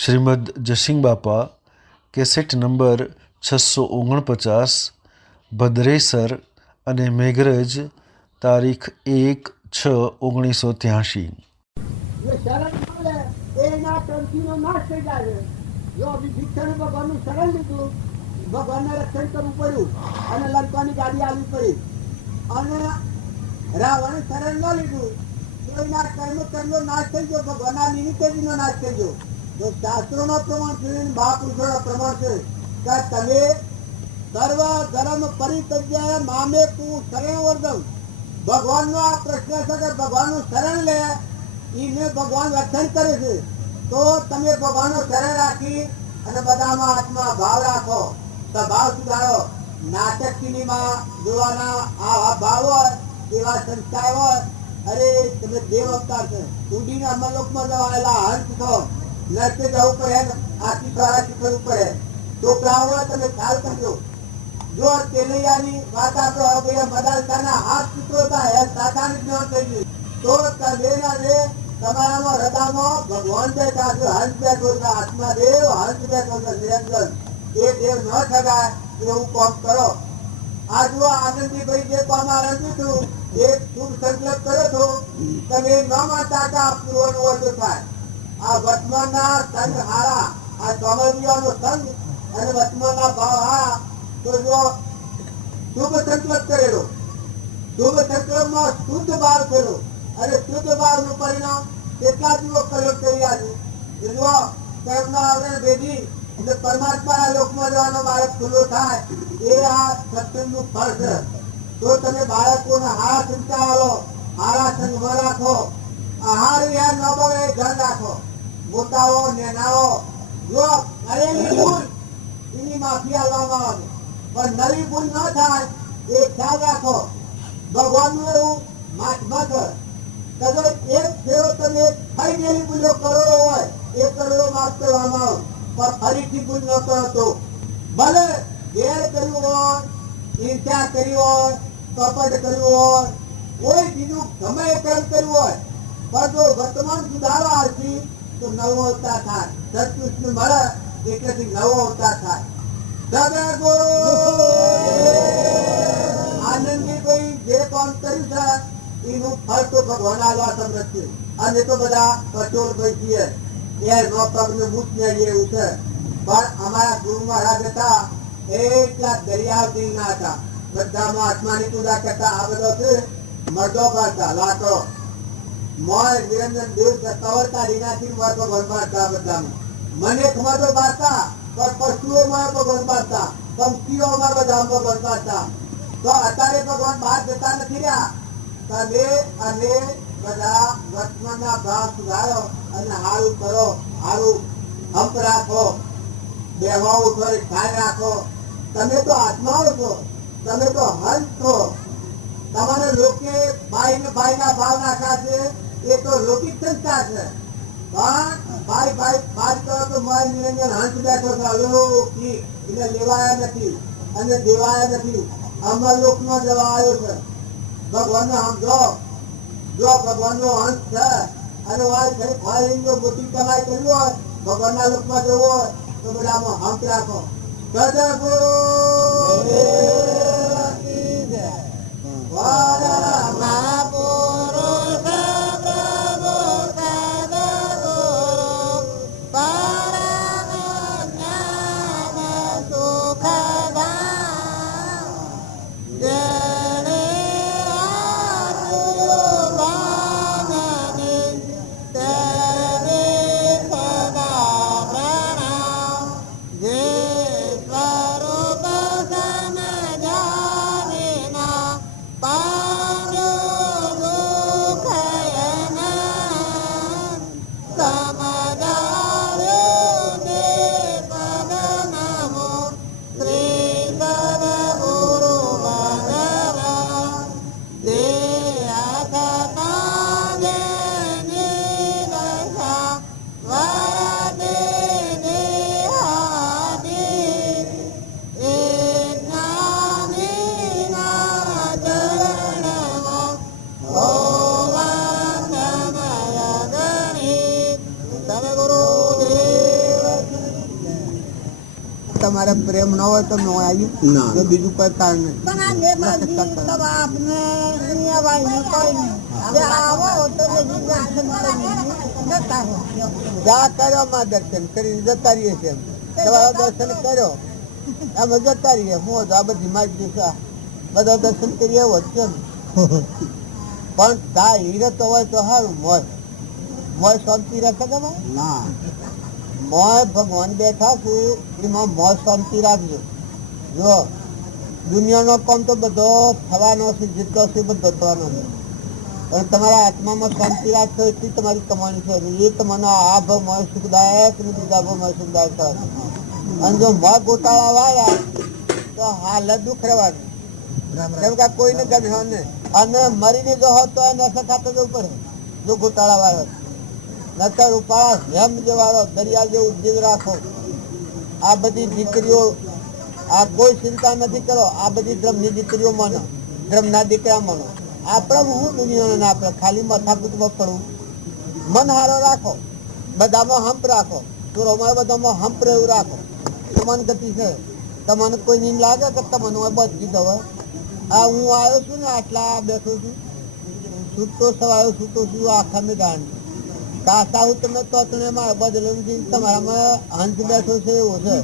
શ્રીમદ જસિંગ બાપા, cassette number 649, Bhadresar અને મેઘરજ, તારીખ 1/6/1983। ये शरण बोले एना टंकीनो नाश થઈ જાય। જો અભી ભિક્ષાને ભગવાનનું શરણ લીધું, ભગવાનને રક્ષણ કરવું પડ્યું અને લંકાની ગાડી આવી પડી અને રાવણે શરણ ન લીધું તો એના કર્મનો નાશ થઈ ગયો, ભગવાનના નિમિત્તેનો નાશ થઈ ગયો। તો શાસ્ત્રોનો પ્રમાણ છે, મહાપુરુષોનો પ્રમાણ છે કે તમે સર્વ ધર્મ પરિત્યજ્ય મામેકુ શરણવર્ધમ, ભગવાનનો આ પ્રશ્ન છે કે ભગવાનનું શરણ લે એને ભગવાન રક્ષણ કરે છે। તો તમે ભગવાનનો શરણ રાખી અને બધામાં આત્મા ભાવ રાખો, સ્વભાવ સુધારો। નાટક સિનેમા જોવાના આવા ભાવ હોય, એવા સંસ્કાર હોય, અરે તમે દેવ અવતાર છે, ઉડીને અમરલોકમાં જવાયેલા હંસ છો, નરકે જવું પડે, આથી દ્વારા શીખવું પડે। છોકરાઓ હોય તમે ખ્યાલ કરજો। જો તેલૈયાની વાત આપણે મદાલસાના હાથ ચૂકવો થાય સાધારણ જ્ઞાન થઈ ગયું તો તમે તમારામાં હૃદયમાં ભગવાન બેઠા છે, હંસ બેઠો છે, આત્માદેવ હંસ બેઠો છે, નિરંજન એ દેવ ન ઠગાય એવું કામ કરો। આ જો આનંદીભાઈ જે કામ આરંભ્યું હતું એ શુભ સંકલ્પ કર્યો હતો, તમે ન માનતા કે આ પૂર્વનો ઓછો થાય। આ વર્તમાનના સંઘ હારા, આ ચોમલિયાનો સંઘ અને વર્તમાનના ભાવ હારા, તો જો શુભ સંકલ્પ કરેલો, શુભ સંકલ્પમાં શુદ્ધ ભાવ થયેલો અને શુદ્ધ ભાવનું પરિણામ કેટલા દિવસ પ્રયોગ કર્યા છે। જો કર્મના આવરણ ભેદી એટલે પરમાત્માના લોકમાં જવાનો બાળક ખુલ્લો થાય એ આ સત્સંગનું ફળ છે। તો તમે બાળકોને હારા સંસ્કાર આલો, હારા સંઘમાં રાખો, આહાર વિહાર ન બગડે ધ્યાન રાખો। મોટાઓ નેનાઓ જો કરેલી ભૂલ એની માફી આપવામાં આવે, પણ નવી ભૂલ ન થાય એ ખ્યાલ રાખો। ભગવાનનું એવું મહાત્મા છે, એક ફેરો તમે થઈ ગયેલી ભૂલો કરોડો હોય, 1 કરોડો માફ કરવામાં આવે, પણ ફરીથી ભૂલ ન કરો તો ભલે ઘેર કર્યું હોય, ઈર્ષ્યા કરી હોય, કપટ કર્યું હોય, કોઈ બીજું ગમે એ કર્મ કર્યું હોય, પણ જો વર્તમાન સુધારો આવશે તો નવો અવતાર થાય। સત્કૃષ્ણ મળે એટલેથી નવો અવતાર થાય। આનંદીભાઈ જે કામ કર્યું છે એનું ફળ તો ભગવાન આલવા સમર્થ છે। અને તો બધા કઠોર ભાઈ છીએ, એ નો પગને મૂક ને એવું છે, પણ અમારા ગુરુ મહારાજ હતા એટલા દરિયા દિલના હતા, બધામાં આત્માની પૂજા કરતા। આ બધો છે મર્દો કરતા લાતો મોય નિરંજન દેવ કવરતા રીનાથી ભગવાન બાંધતા, બધામાં મને ખમતો બાંધતા, પણ પશુઓમાં ભગવાન બાંધતા, પંખીઓમાં બધા ભગવાન બાંધતા। તો અત્યારે ભગવાન બહાર જતા નથી રહ્યા, તમે અને બધા વર્તમાનના ભાવ સુધારો અને સારું કરો, સારું હંપ રાખો, બેહવા ઉઠો ખ્યાલ રાખો। તમે તો આત્માઓ છો, તમે તો હંસ છો, તમારે લોકે ભાઈ ને ભાઈ ના ભાવ નાખ્યા છે એ તો લૌકિક સંસ્કાર છે, પણ ભાઈ ભાઈ વાત કરો તો મારે નિરંજન હંસ બેઠો છે, અલૌકિક એને લેવાયા નથી અને દેવાયા નથી, અમર લોકમાં જવા આવ્યો છે। ભગવાનને સમજો, જો ભગવાનનો હંસ છે અને જો મોટી કમાઈ કરવી હોય, ભગવાનના લોકમાં જવું હોય તો બધામાં હંસ રાખો। Bye. તમારે પ્રેમ ન હોય તો ન આવી ના. તો બીજું કોઈ કારણ નહીં. પણ આ નેતાજી તબ આપને દુનિયાવાળી ને કોઈ નહીં. જે આવો તો લગી દર્શન કરી જતા રહો. જા કર્યો માં દર્શન કરીને જતા રહીએ છીએ એમ. તમારા દર્શન કર્યો અમે જતા રહીએ. હું હતો આ બધી મારી દિશા બધા દર્શન કરીએ એવો જ છે ને. પણ તા હીરત હોય તો સારું. મોય શાંતિ રાખે કે ભાઈ? ના. મોય ભગવાન બેઠા છે એમાં મોય શાંતિ રાખજો. જો દુનિયાનો કામ તો બધો થવાનો છે, જેટલો છે બધો થવાનો છે, પણ તમારા આત્મામાં શાંતિ રાખશો એટલી તમારી કમાણી છે. એ તમારો આ ભાવ મોય સુખદાયક ને બીજા ભાવ મોય સુખદાયક થશે. અને જો મોય ગોટાળા વાળા તો હાલત દુઃખ રહેવાનું. કેમ કે કોઈને ગમ્યો ને અને મરીને જો હોત તો નશા ખાતે જવું પડે જો ગોટાળા વાળો. નતર ઉપાસ હેમ જેવાળો દરિયા જેવું દિલ રાખો. આ બધી દીકરીઓ આ કોઈ ચિંતા નથી કરો. આ બધી ધર્મની દીકરીઓ માનો, ધર્મના દીકરા માનો. આપણે હું દુનિયાને ના આપણે ખાલી માથાકૂટમાં પડવું. મન હારો રાખો, બધામાં હંપ રાખો. ચોરોમાં બધામાં હંપ રહેવું રાખો. તમને ગતિ છે. તમને કોઈ નીમ લાગે કે તમને બચ દીધો હોય. આ હું આવ્યો છું ને આટલા બેઠો છું, છૂટતો સવાયો છૂટો છું આખા મેદાન. કાસા હું તમે તો મારા બદલો તમારામાં હંસ બેઠો છે એવો છે.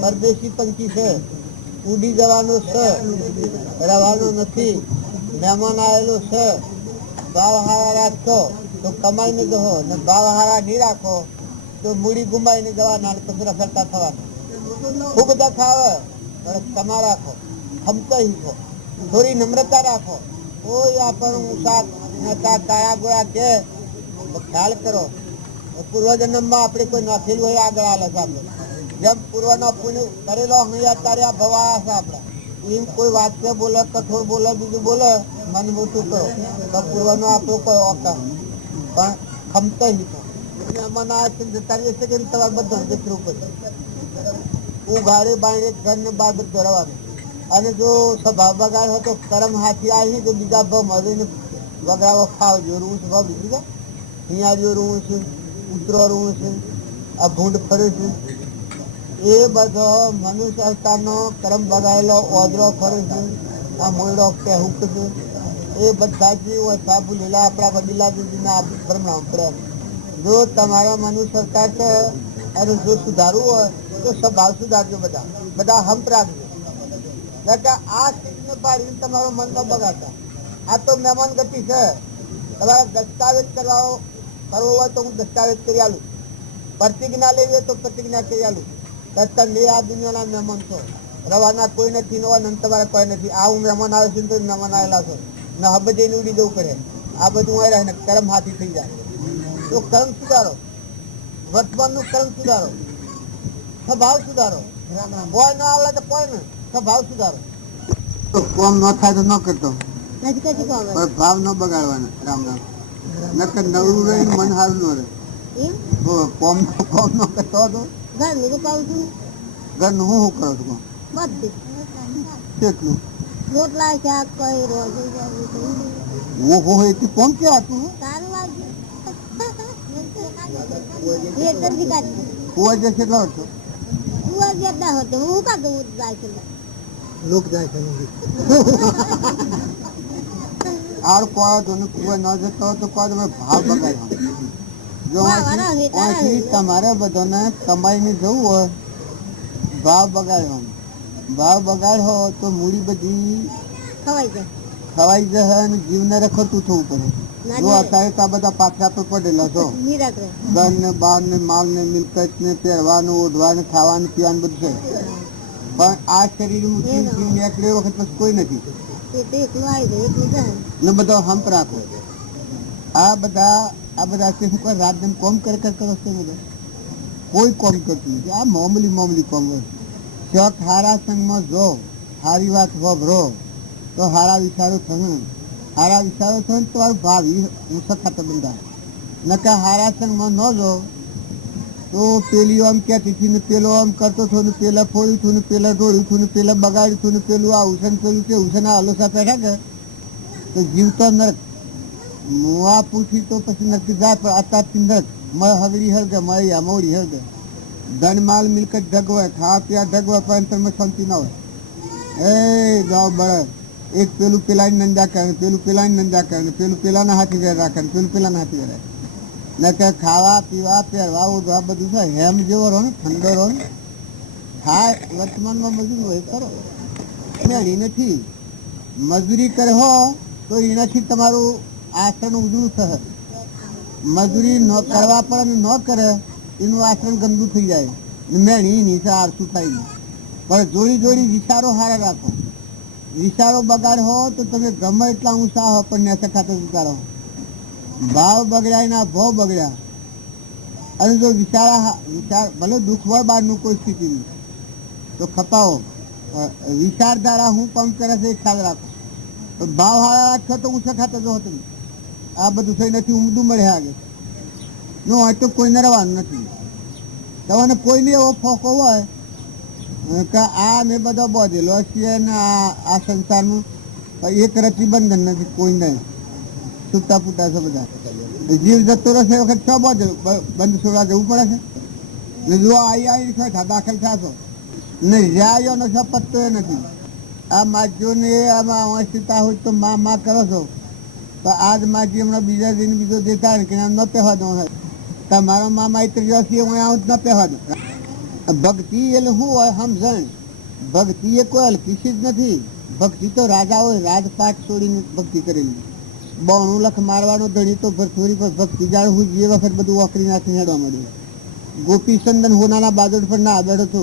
પરદેશી પંખી છે, ઉડી જવાનો છે, રહેવાનો નથી. મહેમાન આવેલો છે. ભાવ હારા રાખશો તો કમાઈને જહો, ને ભાવ હારા નહીં રાખો તો મૂડી ગુમાઈને જવાના, પછી રખડતા થવાના. ખૂબ બધા ખાવે પણ ક્ષમા રાખો, ખમતા શીખો, થોડી નમ્રતા રાખો. કોઈ આપણને ઊંચા કાયા ગોળા કે ખ્યાલ કરો. પૂર્વજન્મમાં આપણે કોઈ નાખેલું હોય આગળ આલે છે. આપણે જેમ પૂર્વનો પુણ્ય કરેલો અહીંયા અત્યારે આ ભવા છે આપણા. એમ કોઈ વાક્ય બોલે, કઠોર બોલે, બીજું બોલે, મન મોટું કરો તો પૂર્વનો આપણો કોઈ ઓકા. પણ ખમતા શીખો. મને આ જતા રહીએ છે કે તમારે બધા જતરું પડે. ઉઘાડે બાયણે ઘરને બહાર બધું રહેવાનું. અને જો સ્વભાવ બગાડ હોય તો કરમ હાથી આવી તો બીજા ભાવ મળીને વગડાવો ખાવજો. રૂં સ્વભાવ બીજું છે. હિયારીઓ રૂં છે, ઉતરો રૂં છે, આ ભૂંડ ફરે છે. એ બધો મનુષ્ય અવતારનો કરમ બગાડેલો ઓદરો ફરે છે. આ મોયડો કહેવું છે. એ બધા જે સાબુ લીલા આપણા વડીલાજીના ભ્રમણા પડે. જો તમારા મનુષ્ય અવતાર છે અને જો સુધારવું હોય તો સ્વભાવ સુધારજો. બધા હંપ રાખજો. આ ચીજને પાડીને તમારો મન ન બગાડતા. આ તો મહેમાન ગતિ છે. તમારે દસ્તાવેજ કરવો હોય તો હું દસ્તાવેજ કરી આલું. પ્રતિજ્ઞા લેવી હોય તો પ્રતિજ્ઞા કરી આલું. તમે આ દુનિયાના મહેમાન છો. રવાના કોઈ નથી, નવા તમારે કોઈ નથી. આ હું મહેમાન આવે છે તો મહેમાન આવેલા છો ને હબ જઈને ઉડી જવું પડે. આ બધું હોય રહે ને કર્મ હાથી થઈ જાય. તો કર્મ સુધારો, વર્તમાનનું કર્મ સુધારો, સ્વભાવ સુધારો. કોઈ ન આવડે તો કોઈ ને સ્વભાવ સુધારો. કોમ ન થાય તો ન કરતો, ભાવ ન બગાડવાનો. રામ રામ. નકર નવરું રહે મન હારું ન રહે. કોમ ન કરતો હતો ઘરનું હું કરું છું. કેટલું રોટલા શાક કઈ રોજ ઓહો એટલું કોમ ક્યાં હતું? કુવા જે કેટલો હતો? લોક જાય છે આર કોઈ તો કુવા ન જતો તો કોઈ ભાવ બગાડ્યો. જો તમારે બધાને કમાઈને જવું હોય, ભાવ બગાડવાનો. ભાવ બગાડો તો મૂડી બધી ખવાઈ જશે અને જીવને રખડતું થવું પડે. જો અત્યારે તો આ બધા પાછા તો પડેલા છો. ઘર ને બાર ને માલ ને મિલકત ને પહેરવાનું, ઓઢવાનું, ખાવાનું, પીવાનું બધું છે. પણ આ શરીર નીકળે વખત પછી કોઈ નથી ને બધો હંપ રાખો. આ બધા શું કરે? રાત દિન કોમ કરો છો બધા? કોઈ કોમ કરતું નથી. આ મામૂલી કોમ હોય. શોખ હારા સંગમાં જો, સારી વાત વાપરો તો હારા વિચારો થશે. હારા વિચારો થશે ને તમારું ભાવિ ઊંચા ખાતે બંધાય. નકા હારા સંગમાં ન જો તો પેલી આમ કહેતી હતી ને પેલો આમ કરતો હતો ને પેલા ફોડ્યું હતું ને પેલા ઢોળ્યું હતું ને પેલા બગાડ્યું હતું ને પેલું આ ઉછન કર્યું છે. ઉછના આલોસા પેઠા કે તો જીવતો નરક. મુઆ પૂછી તો પછી નરકી જાય. પણ અત્યારથી નરક મળે હગડી હળગે, મળે મોડી હળગે. ધન માલ મિલકત ઢગ હોય, ખાવા પીવા ઢગ હોય, પણ અંતરમાં શાંતિ ના હોય. એ જાઓ બળદ, એક પેલું પેલાની નંદા કરે, પેલું પેલાની નંદા કરે, પેલું પેલાના હાથી વેર રાખે, પેલું પેલાના હાથી વેર રાખે. ને કે ખાવા પીવા પહેરવા ઉધવા બધું છે હેમ જેવો રહો ને, ઠંડો રહો ને, થાય વર્તમાનમાં બધું હોય કરો. એની નથી મજૂરી કરે હો તો એનાથી તમારું આચરણ ઉજળું થશે. મજૂરી ન કરવા પડે ને ન કરે એનું આચરણ ગંદુ થઈ જાય, મેણી નીચે આરસું થાય નહીં. પણ જોડી જોડી વિચારો હારા રાખો. વિચારો બગાડ હો તો તમે ગમે એટલા ઊંચા હો પણ નેચે ખાતે ઉતારો. ભાવ બગડ્યા એના ભાવ બગડ્યા. અને જો વિચાર ભલે દુઃખ હોય બહારનું કોઈ સ્થિતિનું તો ખપાવો. વિચારધારા હું કામ કરે છે એ ખ્યાલ રાખો. ભાવ હારા રાખશો તો ઊંચા ખાતે જો તમે આ બધું થઈ નથી ઉમદું મળે આગળ ન હોય તો કોઈને રહેવાનું નથી. તમને કોઈને એવો ફોકો હોય કે આ મેં બધો બોધેલો છીએ ને આ સંસારનું એક રચી બંધન નથી કોઈને, છૂટા ફૂટા છે બધા. જીવ જતો રહેશે એ વખત છ બોધેલું બંધ છોડવા જવું પડે છે ને. જો આવી દાખલ થશો ને જ્યાં નો પત્તો એ નથી. આ માજીઓને આમાં અવસ્થિતા હોય તો માં કરો છો તો આજ માજી હમણાં બીજા દિન બીજો દેતા ને કે આમ ન પહેવા દો. તમારો મા માઇત્ર જોશી હું આવું જ ન પહેવા દઉં. ભક્તિ એટલે શું હોય સમજણ. ભક્તિ એ કોઈ હલકી જ નથી. ભક્તિ તો રાજાઓએ રાજપાટ છોડીને ભક્તિ કરેલી. 92 લાખ મારવાનો ધણી તો ભરથોરી પર ભક્તિ જાણ હું જે વખત બધું વાકરી નાખીને હેડવા મળ્યું. ગોપીચંદન હોનાના બાદળ પર ના બેઠો હતો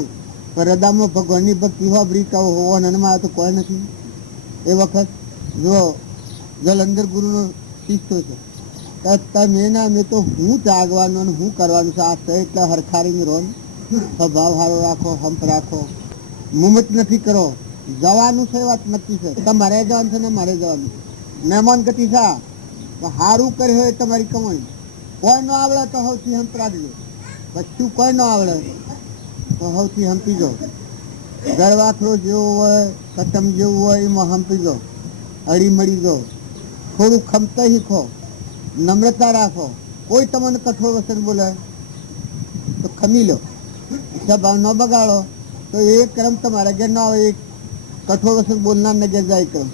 હૃદયમાં ભગવાનની ભક્તિ હોબરી કહો હોવો નનમાં તો કોઈ નથી. એ વખત જો જલંધર ગુરુનો શિષ્ય છે તમે ના મેં તો હું જાગવાનું અને હું કરવાનું છે. આ એટલે હરખારીને રહો, સ્વભાવ સારો રાખો, હંપ રાખો, મુમત નથી કરો. જવાનું છે વાત નક્કી છે. તમારે જવાનું છે ને મારે જવાનું. મહેમાન ગતિ છે સારું કરે હોય તમારી કમાણી. કોઈ ન આવડે તો સૌથી હંપ રાખજો. પછી કોઈ ન આવડે તો સૌથી હંપી જાઓ. ગળવાખરો જેવો હોય કટમ જેવું હોય એમાં હંપી જાઓ, હળી મળી જાઓ. થોડું ખમતા શીખો, નમ્રતા રાખો. કોઈ તમને કઠોર વચન બોલે તો ખમી લો. સ્વભાવ ન બગાડો તો એ ક્રમ તમારા ઘેર ના આવે. એક કઠોર વચન બોલનાર ને ઘેર જાય ક્રમ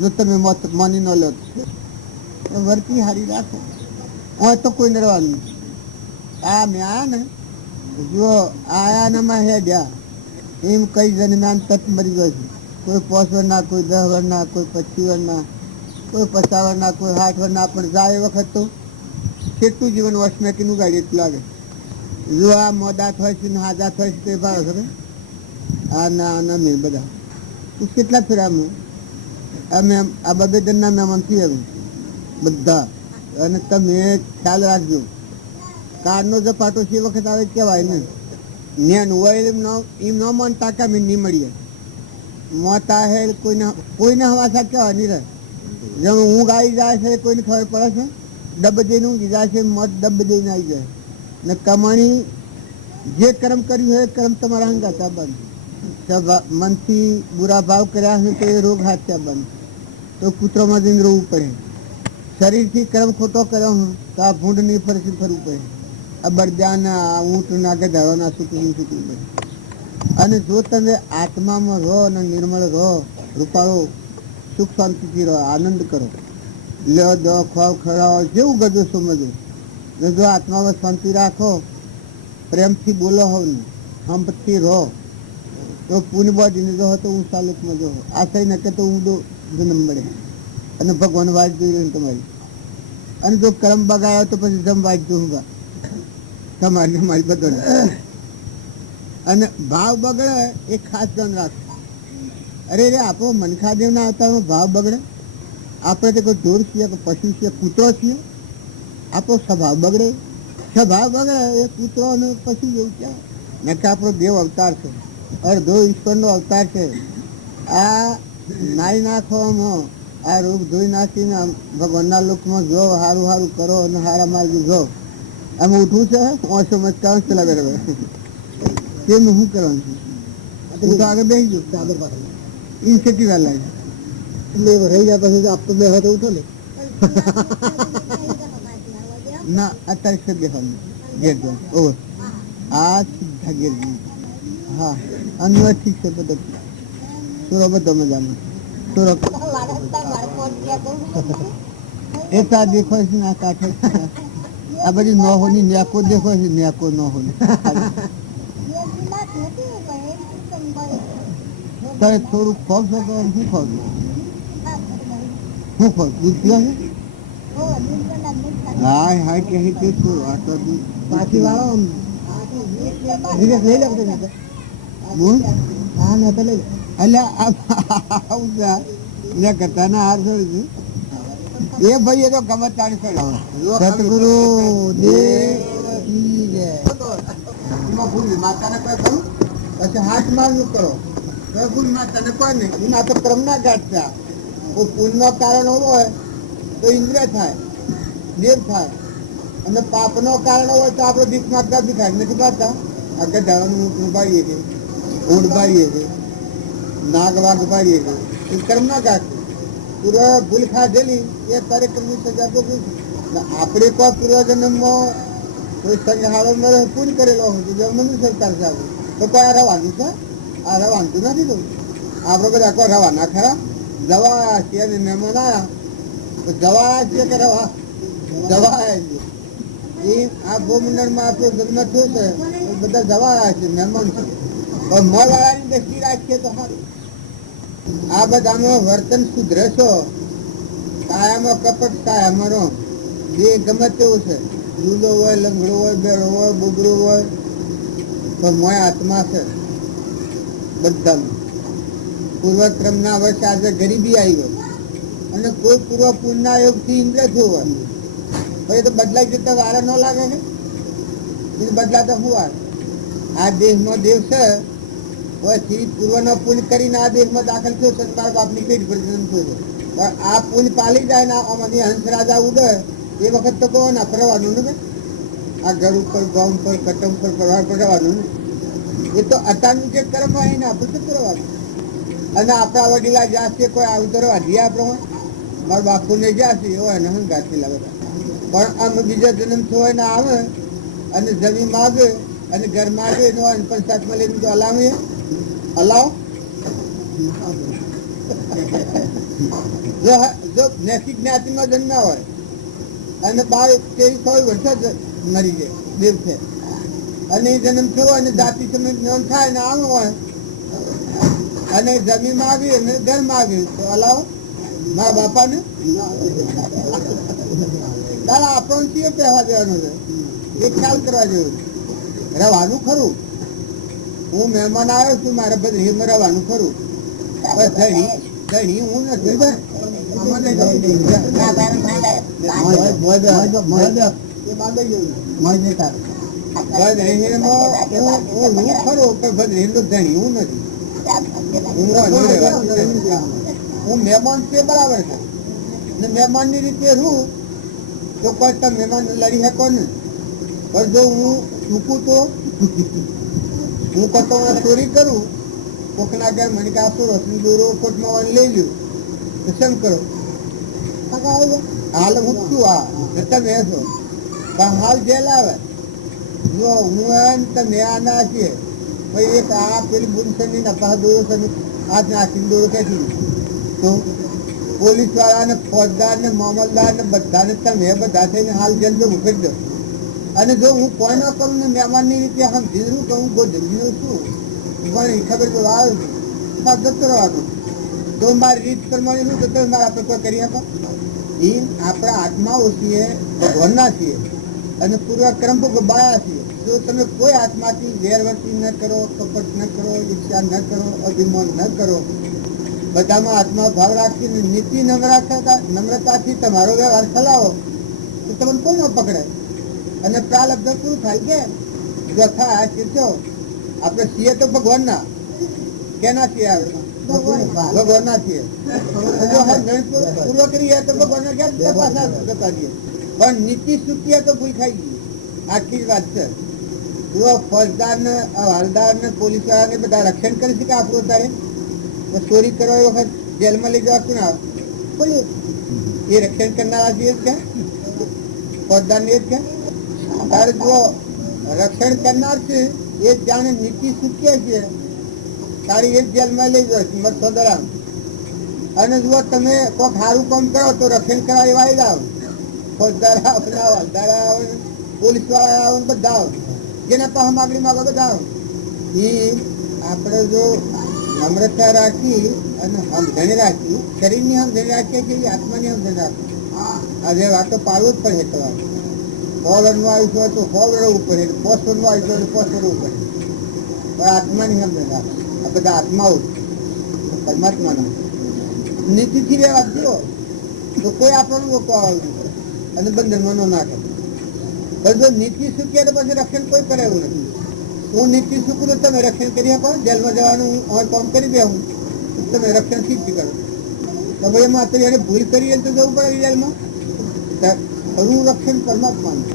જો તમે માની ન લો તો વર્તી હારી રાખો. હોય તો કોઈ નરવાનું. આ મેં આયા ને જો આયા ને માં હેડ્યા એમ કઈ જન્મ્યા તત મરી ગયો છે. કોઈ 5 વર્ષના, કોઈ 10 વર્ષના, કોઈ 25 વર્ષના, કોઈ 50 વર્ષના, કોઈ 60 વર્ષના. પણ જાય એ વખત તો કેટલું જીવન વર્ષમાં કેનું ગાડી એટલું લાગે. જો આ મોદાત હોય છે ને હાજાત હોય છે તે ભાવ ખરે આ ના મેં બધા કેટલા ફેરા અમે આ બબે જણના મહેમાન છીએ હવે બધા. અને તમે ખ્યાલ રાખજો કારનો જો પાટો છે વખત આવે કહેવાય ને નેન હોય એમ ન માનતા કે અમે નહીં મળીએ. મોતા હે કોઈને હવાસા કહેવાય નહીં રહે. જેમ ઊંઘ આવી જાય છે કોઈને ખબર પડે છે. ડબ જઈને ઊંઘી જાય છે, મોત ડબ જઈને આવી જાય. ને કમાણી જે કર્મ કર્યું હોય એ કર્મ તમારા હંગાતા બંધ. મનથી બુરા ભાવ કર્યા છે તો એ રોગ હાથ્યા બંધ. તો કૂતરોમાં જઈને રોવું પડે. શરીરથી કર્મ ખોટો કર્યો હું તો આ ભૂંડની ફરથી ફરવું પડે. આ બળદા ઊંટના ગધાડોના સૂકવું પડે. અને જો તમે આત્મામાં રહો અને નિર્મળ રહો, રૂપાળો સુખ શાંતિથી રહો, આનંદ કરો, લો દો ખાવ ખરાવો જેવું ગજો સમજો. જો આત્મામાં શાંતિ રાખો, પ્રેમથી બોલો હોવ ને હંપથી રહો તો પુણ્ય બાજીને જો તો હું સાલકમાં જો આ થઈ નકે તો ઊંડો જન્મ મળે અને ભગવાન વાજ જોઈ રહ્યું તમારી. અને જો કર્મ બગાડ્યો તો પછી જમ વાજ જોઉં તમારી મારી બધો. અને ભાવ બગડે એ ખાસ ધ્યાન રાખો. અરે આપણો મનખાદેવ ના અવતારમાં ભાવ બગડે. આપણે તો કોઈ ઢોર છીએ કે પશુ છીએ, કૂતરો છીએ. આપણો સ્વભાવ બગડે. સ્વભાવ બગડે એ કૂતરો અને પશુ જેવું ક્યાં ને કે આપણો દેવ અવતાર છે, અડધો ઈશ્વરનો અવતાર છે. આ નાઈ નાખવામાં આ રોગ ધોઈ નાખીને ભગવાનના લોકમાં જો સારું સારું કરો અને સારા માર્ગે જો. આમ ઉઠવું છે ઓછો મચકાવ પેલા બરાબર કેમ શું કરવાનું છે. હું તો આગળ બેસી ગયું આગળ પાછળ ઇન્સેટિવ લાગે એટલે રહી જાય પછી આપતો બે તો ઉઠો ને ના અત્યારે બેસવાનું ઘેર ઓવર આ સીધા ઘેર જઈએ. હા અન્ય ઠીક છે બધો છોરો બધો મજામાં છોરો એ તા દેખો છે ને આ કાંઠે આ બધી નહોની નેકો દેખો છે નેકો નહોની તારે થોડું ખોફ છે તો શું ખોફ શું ખોફ દૂધ પીવા છે હાય હાય કે તે શું આ તો દૂધ પાછી વાળો ધીરે લઈ લેતો હું હા ને તો લઈ અલ્યા કરતા ના હાર છોડી એ ભાઈ એ તો ગમત તારી સતગુરુ માતાને કોઈ કરું પછી હાથ મારનું કરો ભૂલ માતાને કોઈ નહીં આ તો ક્રમના ઘાટ છે કોઈ પુણ્યનો કારણ હોય તો ઇન્દ્ર થાય દેવ થાય અને પાપનો કારણ હોય તો આપણે દીપ માગતા બી થાય નથી પાડતા આગળ જવાનું ઉભારીએ છીએ ઊંડ ભારીએ છીએ નાગ વાઘ ભારીએ છીએ એ કર્મના ઘાટ પૂર્વ ભૂલ ખાધેલી એ તારે કર્મની સજા ભોગવી છે આપણે કોઈ પૂર્વજન્મમાં કોઈ સંહારો પૂરી કરેલો હોય તો મનુષ્ય સરકાર છે આપણે તો કોઈ આ રવાનું છે આ રવાનતું નથી તો આપણે બધા કોઈ રવાના ખરા જવા છીએ અને મહેમાન આવ્યા તો જવા છીએ કે રવા જવા આવ્યા છીએ એ આ ભૂમંડળમાં આપણો જન્મ થયો છે બધા જવા આવ્યા છે મહેમાન છે પણ મળવાળાની દ્રષ્ટિ રાખીએ તો સારું આ બધામાં વર્તન સુધરે છો કાયામાં કપટ કાયામાં રો જે ગમે તેવું છે જુદો હોય લંગડો હોય બેડો હોય બોબડો હોય પણ મોય આત્મા છે બધામાં પૂર્વક્રમના વર્ષે આજે ગરીબી આવી ગયો અને કોઈ પૂર્વ પુણ્યના યોગથી ઇન્દ્ર થયું હોય પછી તો બદલાઈ જતા વારે ન લાગે ને બદલાતા શું વાર આ દેશમાં દેવ છે પછી પૂર્વનો પુણ્ય કરીને આ દેશમાં દાખલ થયો છે મારા બાપની પેઢી પર જન્મ થયો છે પણ આ પુણ્ય પાલી જાય ને આમાંથી હંસ રાજા ઉડે એ વખત તો કહો ના ફરવાનું ને આ ઘર ઉપર ગામ ઉપર કટમ ઉપર ફરવાનું ને એ તો અતારનું જે કર્મ હોય ને આપણે તો કરવાનું અને આપણા વડીલા જ્યાં છે કોઈ આવતરવા દે આપણે મારા બાપુને જ્યાં છે એવો એને હંગાથી લાગે પણ આમ બીજા જન્મ થયો ને આવે અને જમીન માગે અને ઘર માગે એનો પંચાયતમાં લઈને તો હલાવીએ હલાવો જો નૈતિક જ્ઞાતિમાં જન્મ્યા હોય અને 12-23 વર્ષ મરી જાય દેવ છે અને એ જન્મ થયો અને જાતિ સમય જ્ઞાન થાય ને આમ હોય અને જમીનમાં આવી અને ઘરમાં આવી તો હલાવો મારા બાપાને તારા આપણને કયો પહેવા દેવાનો છે એ ખ્યાલ કરવા જેવું રહેવાનું ખરું હું મહેમાન આવ્યો છું મારે બધું હિમ રહેવાનું ખરું ધણી હું નથી હું મહેમાન તે બરાબર છે ને મહેમાન ની રીતે હું તો કોઈ તમે મહેમાન લડી શકો ને પણ જો હું ચૂકું તો હું કતો ચોરી કરું કોકના ઘર મને કે આસો રસની દોરો કોટમાં લઈ લ્યો તો શેમ કરો હાલ હું છું આ તમે છો પણ હાલ જેલ આવે જો હું તમે આ ના છીએ ભાઈ એક આ પેલી બુનસની નફા દોરો છે આ નાખીને દોરો ક્યાંથી તો પોલીસ વાળાને ફોજદાર ને મામલદાર ને બધાને તમે બધા થઈને હાલ જેલ જો ઉભેરી દો અને જો હું કોઈ ન કરું ને મહેમાનની રીતે સમજી દઉં તો હું બહુ જલ્દી છું પણ ખબર તો જતો રહેવાનું તો મારી રીત પ્રમાણે શું તો મારે આપણે કોઈ કરી શકો એ આપણા આત્માઓ છીએ ભગવાનના છીએ અને પૂર્વક્રમ બાયા છીએ જો તમે કોઈ આત્માથી વેરવર્તી ન કરો કપટ ન કરો ઈચ્છા ન કરો અભિમાન ન કરો બધામાં આત્મા ભાવ રાખીને નીતિ નમ્રતાથી તમારો વ્યવહાર ચલાવો તો તમને કોઈ ન પકડે અને પ્રાલબ્ધ પૂરું થાય કે જથા ચીરચો આપણે છીએ તો ભગવાનના કેના છીએ આપણે ભગવાનના છીએ પૂર્વ કરીએ તો ભગવાનના ક્યાં પાછા જતા રહીએ પણ નીતિ ચૂકીએ તો ભૂલ ખાઈ ગઈ આખી વાત છે જો ફોજદાર ને હવાલદાર ને પોલીસ વાળા ને બધા રક્ષણ કરી શકે આપણું તારે ચોરી કરવા વખત જેલમાં લઈ જવા કોણ બોલીએ એ રક્ષણ કરનારા છીએ જ ક્યાં ફોજદાર ને જ ક્યાં તારે જો રક્ષણ કરનાર છે એ જાણે નીતિ સૂચે છે તારી એક જેલમાં લઈ જશે મત સદરામ અને જો તમે કોઈ સારું કામ કરો તો રક્ષણ કરાવી વાળી જાઓ ફોજદાર આવે પોલીસ વાળા આવે બધા આવે જેના પાસે માગણી માગો બધા આવે એ આપણે જો નમ્રતા રાખી અને સમજણ રાખી શરીરની સમજણ રાખીએ કે આત્માની સમજણ રાખી આજે વાતો પાડવું જ પડે તમારે 100 રનનું આવીશું હોય તો 100 રડવું પડે 500 રનનું આવીશું હોય તો 500 રડવું પડે પણ આત્માની સમજણ રાખે આ બધા આત્માઓ પરમાત્માનો નીતિથી રહેવા દો તો કોઈ આપણને રોકવા આવ્યું પડે અને બંધનમાં ન નાખે પણ જો નીતિ શીખીએ તો પછી રક્ષણ કોઈ કરે એવું નથી હું નીતિ શીખું તો તમે રક્ષણ કરી શકો જેલમાં જવાનું હું કામ કરી દે હું તમે રક્ષણ શીખી કરો તો ભાઈ એમાં અત્યારે ભૂલ કરીએ તો જવું પડે જેલમાં ખરું રક્ષણ પરમાત્માનું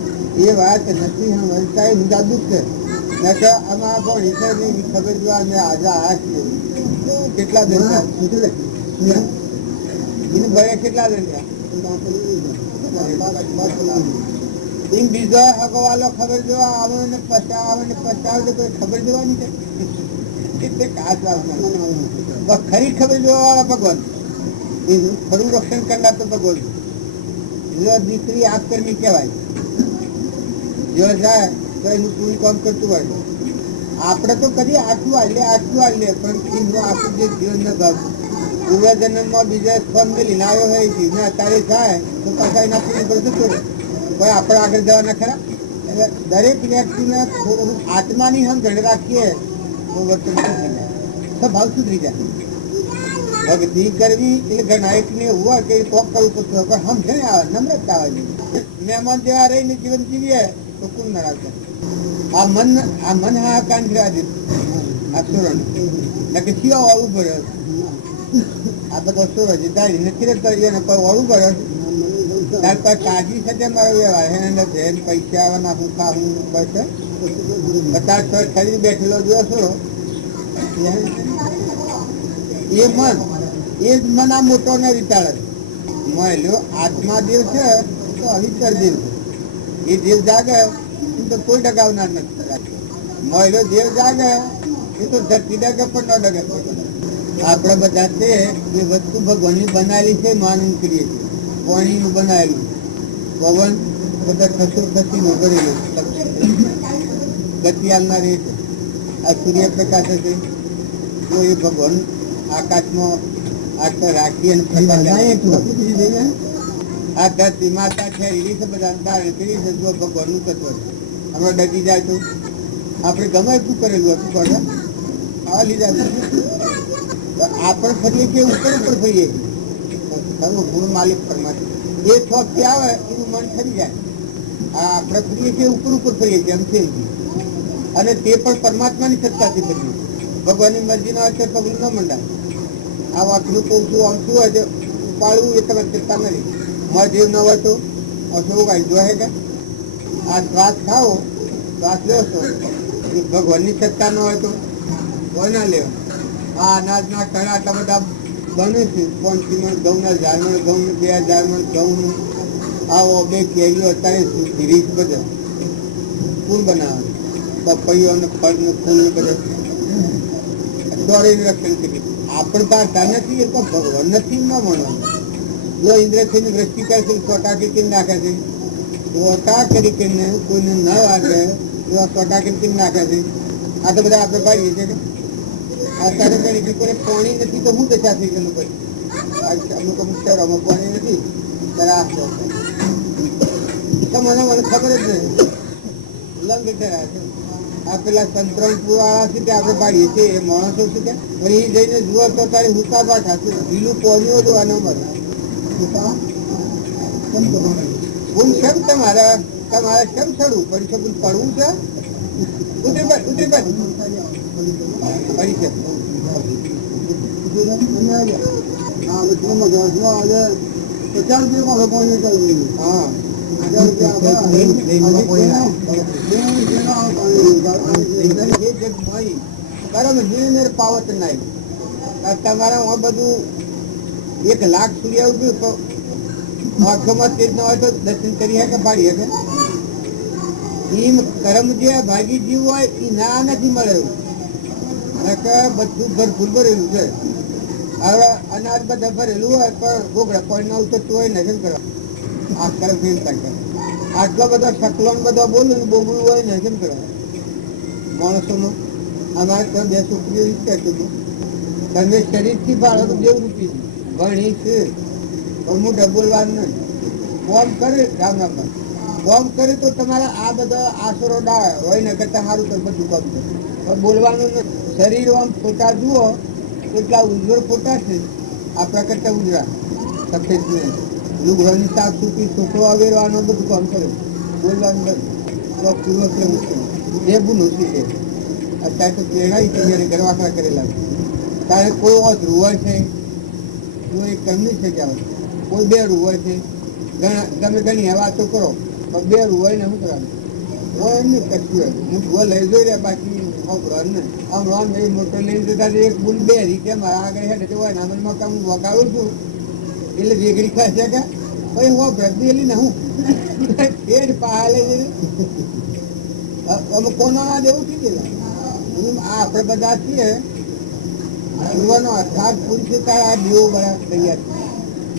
એ વાત નથી વંચાય ઊંધા દુઃખ છે નકર આમાં પણ હિસાબની ખબર જોવા મેં આજે આ કેટલા દંડા એને ભરે કેટલા દંડા એમ બીજો હગવાલો ખબર જોવા આવે ને પચાવે કોઈ ખબર જોવાની છે એટલે ખાસ વાત ખરી ખબર જોવા વાળા ભગવાન ખરું રક્ષણ કરનાર તો ભગવાન જો દીકરી આપકર્મી કહેવાય જો જાય તો એનું પૂરું કામ કરતું હોય આપણે તો કરીએ આટલું આટલે પણ આપણું જે જીવન પૂર્વજન્મમાં બીજા ફોન મેલી આવ્યો હોય જીવને અત્યારે જાય તો પાછા એના પૂરી પર જતું રહે કોઈ આપણે આગળ જવાના ખરા એટલે દરેક વ્યક્તિને આત્માની સમજણ રાખીએ તો વર્તન સ્વભાવ સુધરી જાય ભક્તિ કરવી એટલે ઘણા ને હોય કે કોક કરવું પડતું હોય પણ સમજણ આવે નમ્રતા આવે મહેમાન જેવા રહીને જીવન જીવીએ તો કુલ ન રાખે આ મન હાહાકાર આદિત આ સુરણ કે શિયા વાળું ભરે આ બધો સુર છે દાડી નથી કરીએ ને કોઈ વાળું ભરે ત્યાર પર કાળજી સાથે મારો વ્યવહાર એને ધ્યાન પૈસા આવવાના હું ખાવું બસ 50 ખરીદ બેઠેલો જોશો એ જ મન આ મોટો ને વિચારે મળ્યો આત્મા દેવ છે તો અવિચર દેવ છે એ દેવ જાગે તો કોઈ ડગાવનાર નથી મળ્યો દેવ જાગે એ તો ધરતી ડગે પણ ન ડગે આપણે બધા છે એ વસ્તુ ભગવાનની બનાવેલી છે માનવ કરીએ છીએ પાણીનું બનાવેલું પવન બધા ખસીનું કરેલું ગતિ આવનાર એ છે આ સૂર્યપ્રકાશ છે તો એ ભગવાન આકાશમાં આટલા રાખી અને આ ધરતી માતા છે એવી છે બધા ધારણ કરી છે જો ભગવાનનું તત્વ છે હમણાં ડગી જાય તો આપણે ગમે શું કરેલું હતું પડે આ લીધા આપણે ફરીએ કે ઉપર ફરીએ ગુણ માલિક પરમાત્મા એ થોકથી આવે એનું મન ખરી જાય આ આપણે ફરીએ છીએ ઉપર ફરીએ છીએ એમ છે અને તે પણ પરમાત્માની સત્તાથી ફરીએ ભગવાનની મરજીનો અસર પગલું ન મંડાય આ વાતનું કહું આવતું હોય તો ઉપાડવું એ તમે ચિંતા નથી મારા જીવ ન હોય તો અશોક આવી જોયે કે આ શ્વાસ ખાઓ શ્વાસ લો છો ભગવાનની સત્તા ન હોય તો કોઈ ના લેવો આ અનાજના કણ આટલા બધા બને છે 5 મણ ઘઉંના ઝાડમાં ઘઉં 2000 મણ ઘઉં આવો 2 કેરીઓ અત્યારે 30 બધા ફૂલ બનાવે પપૈયો અને ફળનું ફૂલ ને બધા દોરીને રક્ષણ કરી આપણે પાડતા નથી એ તો ભગવાન નથી ન મળો જો ઇન્દ્રથી દ્રષ્ટિ કરે છે છોટા કરી નાખે છે છોટા કરીને કોઈને ન વાગે તો છોટા કરી નાખે છે આ તો બધા આપણે પાડીએ છીએ કે અત્યારે કઈ કોઈને પાણી નથી તો હું દશા થઈ ગયેલું ભાઈ અમુક શહેરોમાં પાણી નથી ત્યારે તો મને ખબર જ નથી લંગ થયા છે આ પેલા સંતરમપુર વાળા છે તે આપણે પાડીએ છીએ એ માણસો છે કે અહીં જઈને જુઓ તો તારે હુકા પાઠા છે લીલું પોણીઓ જો આ નંબર હું કેમ તમારે કેમ ચડવું પડી શકું પડવું છે ઉતરી પડી પાવત નહીં તમારા બધું 1 લાખ સુધી આવ્યું આંખોમાં તેજ ન હોય તો દર્શન કરી શકે પાડી શકે એમ કર્મ જે ભાગી જીવ હોય એ ના નથી મળે. બધું ભરપૂર ભરેલું છે. હવે અનાજ બધા ભરેલું હોય પણ ગોગડા કોઈ ના ઉતરતું હોય નજર કરવા આ કર્મ ફેલ થાય. આટલા બધા શકલો બધા બોલું ને બોગડું હોય નજર કરવા માણસોનું. અમારે તો 2 છોકરીઓ જ કહેતું હતું તમે શરીરથી બાળકો દેવરૂપી ભણી છે પણ મોઢા બોલવાનું નહીં. કોમ કરે રામ રામ કોમ કરે તો તમારા આ બધા આશરો ડાળ હોય ને કરતા સારું તો બધું કામ કરે પણ બોલવાનું નહીં. શરીર આમ ફોટા જુઓ એટલા ઉજ્જવળ ફોટા છે આપણા કરતા ઉજળા સફેદ નહીં. લુગડાની સાફ સૂકી છોકરો અવેરવાનો બધું કામ કરે બોલવાનું બંધ તો પૂર્વક મુશ્કેલ એ ભૂલું છે. અત્યારે તો પ્રેરણા તૈયારી ગરવાખરા કરેલા ત્યારે કોઈ ઓધરું હોય છે કોઈ કમની છે ક્યાં કોઈ બેડું હોય છે તમે ઘણી વાતો કરો પણ બેડું હોય ને શું કરવાનું હોય એમ નહીં કશું હોય હું લઈ જોઈ રહ્યા બાકી ખબર ને આમ એ મોટર લઈને જતા એક બુલ બેરી કે મારા આગળ હેઠે હોય ને આમાં મકાન હું વગાડું છું એટલે વેગડી ખાશે કે ભાઈ હું ભરતી ને હું પેટ પહાલે છે અમે કોના દેવું થઈ ગયેલા આપણે બધા છીએ યુવાનો અર્થાત પુરુષ આ દેવો બધા તૈયાર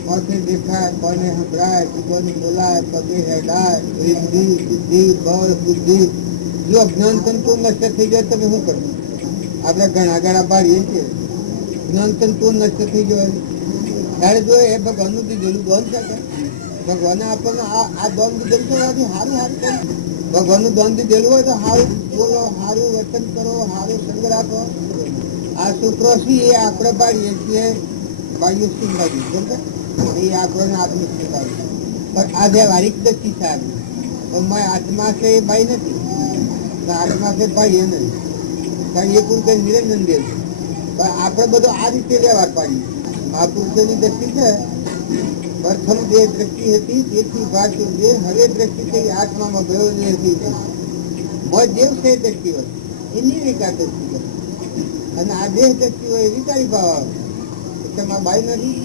કોને દેખાય કોને સંભળાય કોને બોલાય પગે હેડાય રિદ્ધિ સિદ્ધિ બળ બુદ્ધિ જો જ્ઞાન તંતુ નષ્ટ થઈ જાય તમે શું કરવું? આપણે ઘણા ઘણા બારીએ છીએ જ્ઞાન તંતુ નષ્ટ થઈ જાય ત્યારે જો એ ભગવાનનું દીધેલું દોન છે કે ભગવાને આપણને આ દોન દીધેલું તો સારું સારું કર્યું. ભગવાનનું દોન દીધેલું હોય તો સારું બોલો સારું વર્તન કરો સારું સંગ રાખો. આ સૂત્રો છે એ આપણે બાળીએ છીએ બાળીઓ શીખવાડી બરોબર એ આપણને આપણે શીખવાડી પણ આ વ્યવહારિક દૃષ્ટિ સારી પણ આત્મા છે એ ભાઈ નથી આત્મા છે ભાઈ એ નહીં કારણ એ પૂરું કંઈ નિરંજન દે પણ આપણે બધું આ રીતે વ્યવહાર પાડીએ. મહાપુરુષોની દ્રષ્ટિ છે પ્રથમ જે દ્રષ્ટિ હતી તેથી ભાગ્યું જે હવે દ્રષ્ટિ થઈ આત્મામાં ગયો નથી દેવ છે દ્રષ્ટિ હોય એની વિકાર દ્રષ્ટિ હોય અને આ દેહ દ્રષ્ટિ હોય એ વિકારી ભાવ આવે તેમાં બાઈ નથી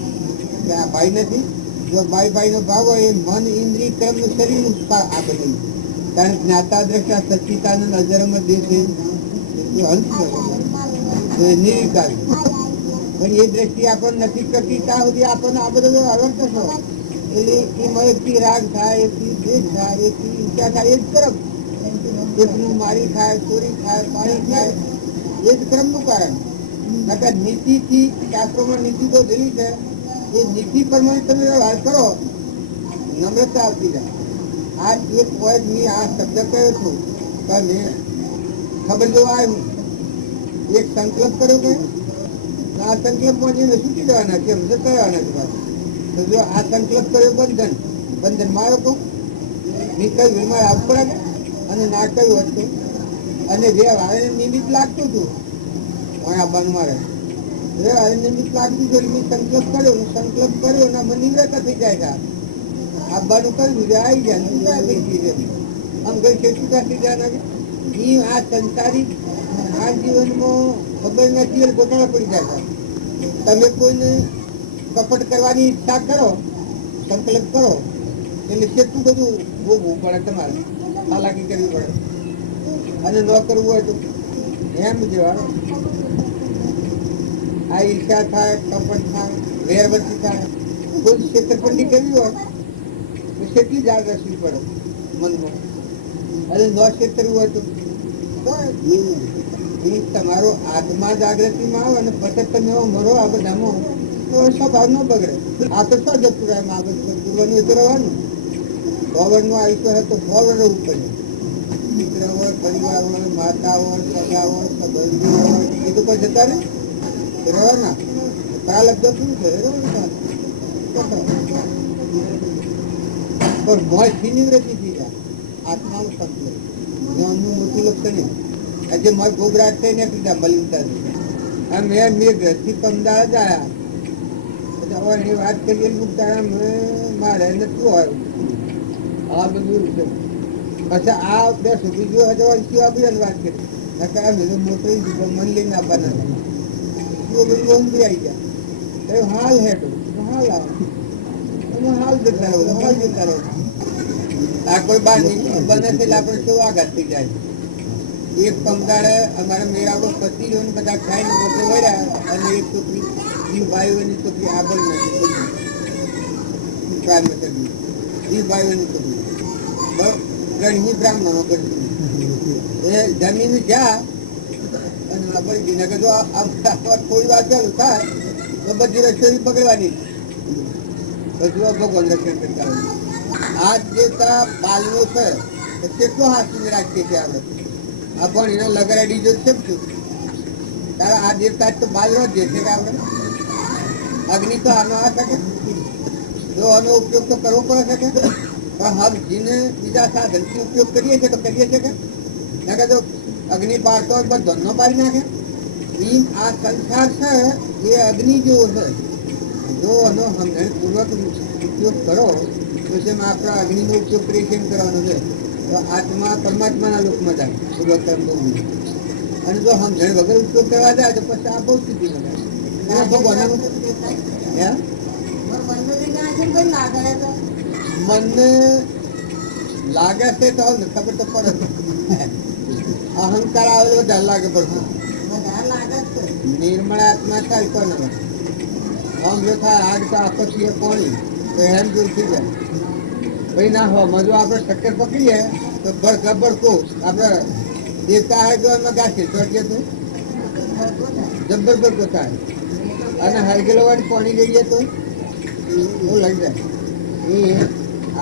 કે આ બાઈ નથી. જો બાઈ નો ભાવ હોય એ મન ઇન્દ્રિય કર્મ શરીરનું આ બધું કારણ જ્ઞાતા દ્રષ્ટા સચ્ચિતાનંદ અજરમ દેહ છે અંત નિર્વિકારી પણ એ દ્રષ્ટિ આપણને નથી કરતી ત્યાં સુધી આપણને આ બધો અલગ થશો એટલે એમાં એકથી રાગ થાય એકથી દ્વેષ થાય એકથી ઈચ્છા થાય એ જ તરફ એકનું મારી થાય ચોરી થાય પાણી થાય એ જ ક્રમનું કારણ. નકર નીતિથી શાસ્ત્રોમાં નીતિ તો ધરી છે એ નીતિ પ્રમાણે તમે વ્યવહાર કરો નમ્રતા આવતી જાય. આ એક પોઈન્ટ મેં આ શબ્દ કહ્યો છું કે ખબર જેવા આવ્યું એક સંકલ્પ કર્યો કે આ સંકલ્પમાં જઈને છૂટી જવાના છે એમ કરવાના છે તો જો આ સંકલ્પ કર્યો બંધન મારો કહું મેં કહ્યું એમાં આવવું પડે અને ના કહ્યું હતું અને વ્યવહાર નિમિત્ત લાગતું હતું આવવાનું મારે વ્યવહાર નિમિત્ત લાગતું હતું મેં સંકલ્પ કર્યો ને મને નિવૃત્ત થઈ જાય આવવાનું કર્યું આવી ગયા આમ ગઈ ખેતી થઈ જાય એ આ સંસારિક આ જીવનમાં ખબર નથી એટલે ગોટાળા પડી જાય. તમે કોઈને કપટ કરવાની ઈચ્છા કરો સંકલ્પ કરો એટલે કેટલું બધું ભોગવવું પડે તમારે હાલાકી કરવી પડે અને ન કરવું હોય તો એમ જવાનું આ ઈચ્છા થાય કપટ થાય વેરવર્તી થાય કોઈ છેતરપિંડી કરવી હોય તો કેટલી જાગ રસવી પડે મનમાં અને ન છેતરવું હોય તો તમારો આત્મા જાગૃતિમાં આવે અને પછી તમે મરો આ બધામાં તો સ્વભાવ ન બગડે. આ તો શું જતું રહે આગળ પૂર્વનું એ તો રહેવાનું ફોરવર્ડનું આયુષ્ય હોય તો ફોરવર્ડ રહેવું પડે. મિત્ર હોય પરિવાર હોય માતા હોય સગા હોય સંબંધીઓ હોય એ તો કોઈ જતા ને રહેવાના કાલ જતું છે પણ મોજથી નિવૃત્તિ થઈ જાય આત્માનું સંકલન જ્ઞાનનું મોટું લક્ષણ આજે મારે ગોબરાટ થઈને પીધા મલિનતા મેં ગ્રસ્તી 15 જ આવ્યા હવે એની વાત કરીએ મારે નથી આવ્યું આ બધું છે પછી આ 2 સુધી જો હજુ બધી વાત કરી મોટી મન લઈને આપવાના બધું આવી ગયા હાલ હેઠો હાલ આવે હાલ જતા રહો હાલ જતા રહો આ કોઈ બાર બને છે એટલે આપણે શું આઘાત થઈ જાય. એક પંગાળે અમારા મેળાવડો પતિ જોઈને બધા ખાઈને મોટો વર્યા અને એક છોકરી ભાઈઓની છોકરી આગળ નથી ભાઈઓની છોકરી ગણની બ્રાહ્મણો ગણની એ જમીન જા અને આપણે નગર જો કોઈ વાત ચાલુ થાય તો બધી રસોઈ પકડવાની પછી ભગવાન રક્ષણ કરતા હોય. આ જે બાલનો છે કેટલો હાથીને રાખીએ છીએ આપણે આ પણ એનો લગાડી જો છે તારા આ દેવતા તો બાલનો જ છે કે આપણે અગ્નિ તો આનો આ શકે જો આનો ઉપયોગ તો કરવો પડે શકે પણ હમ જીને બીજા સાધનથી ઉપયોગ કરીએ છીએ તો કરીએ છીએ કે જો અગ્નિ પાડતો હોય પણ ધનનો પાડી નાખે આ સંસાર છે એ અગ્નિ જેવો છે. જો આનો સમજણપૂર્વક ઉપયોગ કરો તો જેમાં આપણા અગ્નિનો ઉપયોગ કરી કેમ કરવાનો છે તો આત્મા પરમાત્માના લોકમાં જાય પૂર્વકર્મ બહુ અને જો સમજણ વગર ઉપયોગ કરવા જાય તો પછી આ બહુ સ્થિતિ જાય મનને લાગે છે તો ખબર તો પડે અહંકાર આવેલો વધારે લાગે પડતું નિર્મળ આત્મા થાય પણ આમ જો થાય આગ તો આપત્તિ કોણી તો એમ દૂર થઈ જાય ભાઈ ના હો મજો આપણે ચક્કર પકડીએ તો ભડકો આપણે દેવતા હોય તો એમાં ગાશે ચોટીએ તો જબ્બર ભડકો થાય અને હરગેલો વાળી પાણી લઈએ તો એવું લઈ જાય એ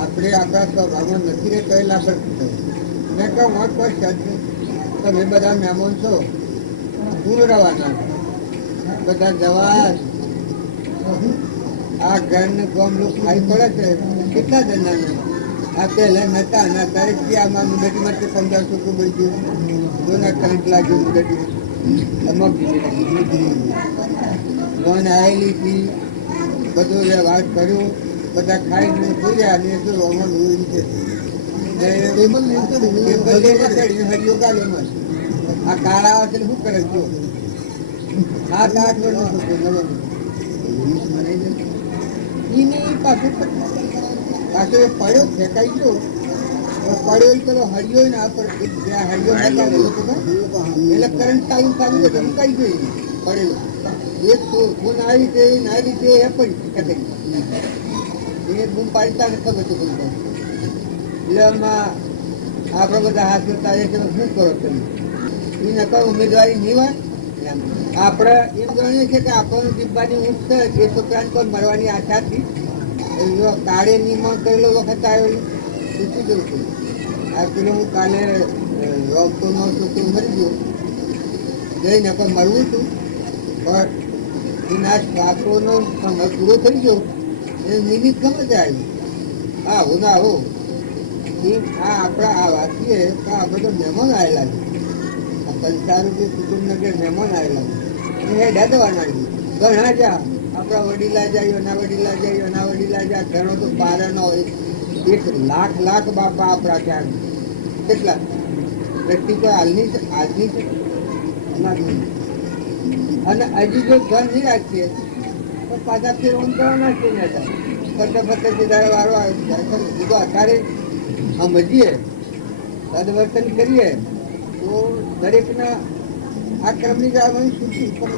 આપણે આપણા સ્વભાવમાં નથી રહેતો એટલા પર મેં કહું હું કોઈ શબ્દ તમે બધા મહેમાન છો દૂર રવાના બધા જવા આ ઘરને ગામ લોકો ખાઈ પડે છે કેટલા જણાને આ પહેલા નતા અને અત્યારે આમાં મુદતી માટે 1500 બળી ગયું દોના કરંટ લાગ્યું મુદતી અમુક લોન આવેલી હતી બધું વાત કર્યું બધા ખાઈને જોયા અને શું રોમન હોય છે હરિયો ગાલે આ કાળા આવે શું કરે જો 7-8 વર્ષ એની પાછું પડ્યો ફેંકાઈ ગયો પડ્યો પેલો હરિયો ને હરિયો એટલે કરંટ ચાલુ ધમકાઈ ગયો પડેલો એક ફોન આવી રીતે ના રીતે એ પડી એ બૂમ પાડતા ખબર છે એટલે આમાં આપણે બધા હાથ કરતા શું કરો તમે એ નકર ઉમેદવારી નહીં હોય આપણે એમ જાણીએ છીએ કે આપણને જીવવાની ઊંઘ છે એ છોકરાને પણ મરવાની આશા હતી કાળે નિર્માણ કરેલો વખત આવેલો પૂછી દઉં છું આ પેલો હું કાલે રોગતોનો છોકરો મરી ગયો જઈને પણ મરવું હતું પણ એના બાપોનો સમય પૂરો થઈ ગયો એ નિમિત્ત ગમે તે આવ્યું હા હો ના હો આ આપણા આ વાંચીએ તો આપણે તો મહેમાન આવેલા છે સંસારોથી કુટુંબનગર મહેમાન આવેલા છે એ ડદવાના ઘણા જા આપણા વડીલા જાય એના વડીલા જાય એના વડીલા જાય ઘણો તો પારાનો હોય 1 લાખ બાપા આપણા ત્યાં કેટલા વ્યક્તિ તો હાલની અને હજી જો ઘર નહીં રાખીએ તો પાછા ફેર ઊંઘ કરવાના છે ને ફરતે દાડે વારો આવે અત્યારે સમજીએ સદવર્તન કરીએ તો દરેકના આ ક્રમની જવાની સૂચિ કેમ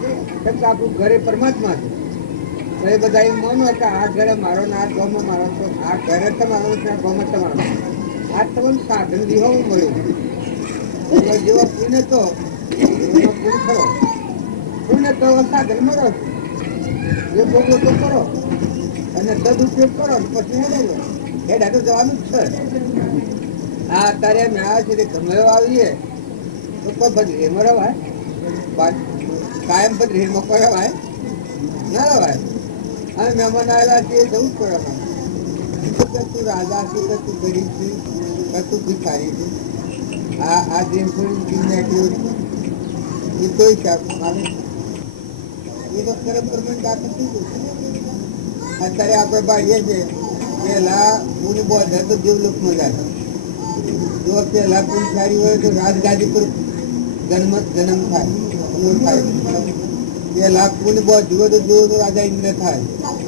કે આપણું ઘરે પરમાત્મા છે તો એ બધા એમ માનો કે આ ઘરે મારો ને આ ગામમાં મારો તો આ ઘરે તમારો છે આ ગામમાં તમારો આ તમને સાધન વિહોવું મળ્યું જેવો પુણ્ય તો પુણ્ય ખરો પુણ્ય તો સાધન મળો એ ભોગવો તો કરો અને સદુપયોગ કરો પછી હેડા તો જવાનું જ છે. આ અત્યારે અમે આવ્યા છે ગમે આવીએ તો કોઈ બદરીમાં રવાય કાયમ બદરીમાં કોઈ રવાય ના રવાય અમે મહેમાન આવેલા છીએ જવું જ પડે કે તું રાજા છું કે તું ગરીબ છું કે તું ભિખારી છું આ જેમ થોડી જીવન એ તો હિસાબ મારે એ તો ખરેખર પરમાનન્ટ દાખલ થઈ ગયું. અત્યારે આપણે ભાઈએ છીએ પહેલા પૂરી બોધ તો દેવલોકમાં જાય જો પહેલા પૂરી સારી હોય તો રાજગાદી પર જન્મ થાય પહેલા પૂરી બોધ જુઓ તો જુઓ તો રાજા ઇન્દ્ર થાય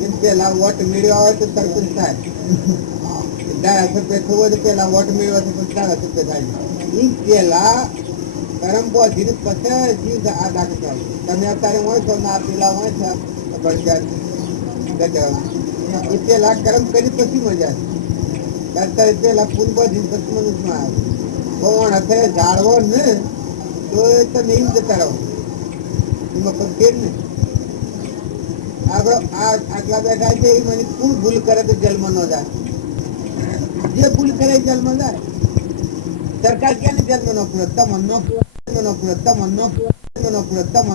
એમ પહેલા વોટ મેળવ્યા હોય તો સરપંચ થાય ધારાસભ્ય થવો તો પેલા વોટ મેળવા તો પછી ધારાસભ્ય થાય એ પેલા કરમ પહોંચીને પછી જીવ આ દાખલ થાય તમે અત્યારે હોય છો ને આ પેલા હોય છે એ પેલા કરમ કરી પછી મજા અત્યારે પેલા ફૂલ પહોંચીને પછી મનુષ્યમાં આવે પણ અત્યારે જાળવો ને તો એ તો નહીં જતા રહો એમાં કોઈ કેડ ને આપણે આટલા બેઠા છે એ મને કોણ ભૂલ કરે તો જેલમાં ન જાય જે ભૂલ કરે જેલમાં જાય સરકાર ક્યાં જેલમાં નોકરો તમને નોકરો તમને